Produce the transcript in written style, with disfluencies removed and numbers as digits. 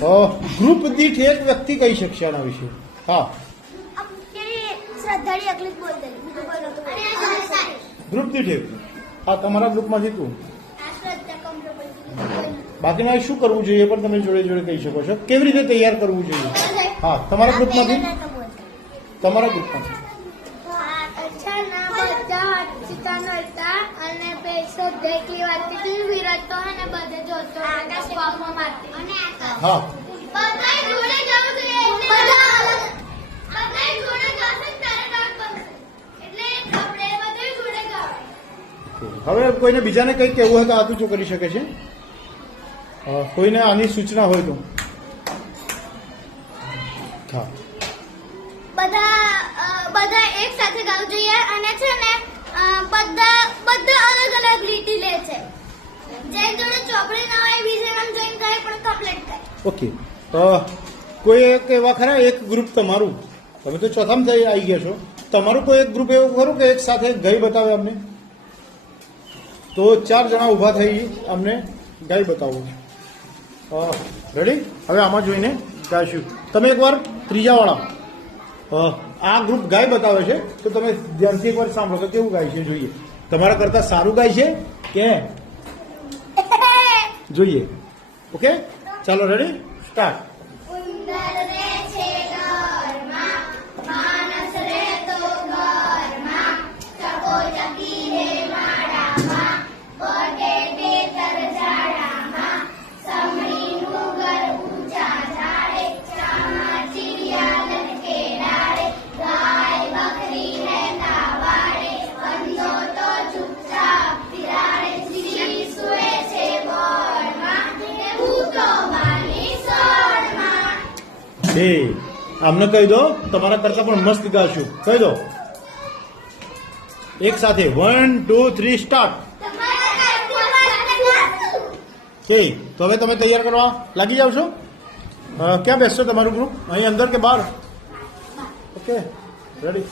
Group દીઠ એક વ્યક્તિ કહી શકશે આના વિશે. હા, શ્રદ્ધાળી એકલી જ બોલ દે. ગ્રુપ દીઠ એક. હા, તમારા ગ્રુપમાંથી તું. શ્રદ્ધા કમ્પ્યુટર. બાકીમાં શું કરવું જોઈએ એ પણ તમે જોડે જોડે કહી શકો છો. કેવી રીતે તૈયાર કરવું જોઈએ? હા, તમારા ગ્રુપમાંથી. તમારા ગ્રુપમાંથી. બધા ચિત્તાનો હતા અને પૈસો દેખલી વાત હતી વિરાટતો અને બધે જોતો પગમાં મારતી હા, બધા જોડે જાવ છે બધા જોડે જશે તારે ડાક બનશે એટલે આપણે બધા જોડે જાવ. હવે કોઈને બીજાને કંઈ કહેવું હોય તો આ તું કરી શકે છે. કોઈને આની સૂચના હોય તો. હા, બધા એક સાથે ગાવું જોઈએ અને છે ને બધા અલગ અલગ લીટી લે છે. જે જોડે ચોપડી ના હોય બીજે નામ જોઈન કરે પણ કમ્પ્લીટ કરે. ઓકે. કોઈ એક એવા ખરા એક ગ્રુપ તમારું, તમે તો ચોથામાં થઈ આવી ગયા છો, તમારું કોઈ એક ગ્રુપ એવું ખરું કે એક સાથે ગાઈ બતાવે અમને? તો 4 જણા ઊભા થઈ અમને ગાઈ બતાવો. રેડી? હવે આમાં જોઈને ગાઈશું. તમે એકવાર ત્રીજા વાળા, આ ગ્રુપ ગાય બતાવે છે તો તમે ધ્યાનથી એકવાર સાંભળો કે કેવું ગાય છે જોઈએ. તમારા કરતા સારું ગાય છે કે જોઈએ. ઓકે, ચાલો રેડી, સ્ટાર્ટ. આમને કહી દો તમારા કરતા પણ મસ્ત ગાશું. કહી દો એક સાથે. 1 2 3 સ્ટાર્ટ. તો હવે તમે તૈયાર કરવા લાગી જાવ છો. ક્યાં બેસશો તમારું ગ્રુપ? અહીં અંદર કે બહાર? Okay, ready.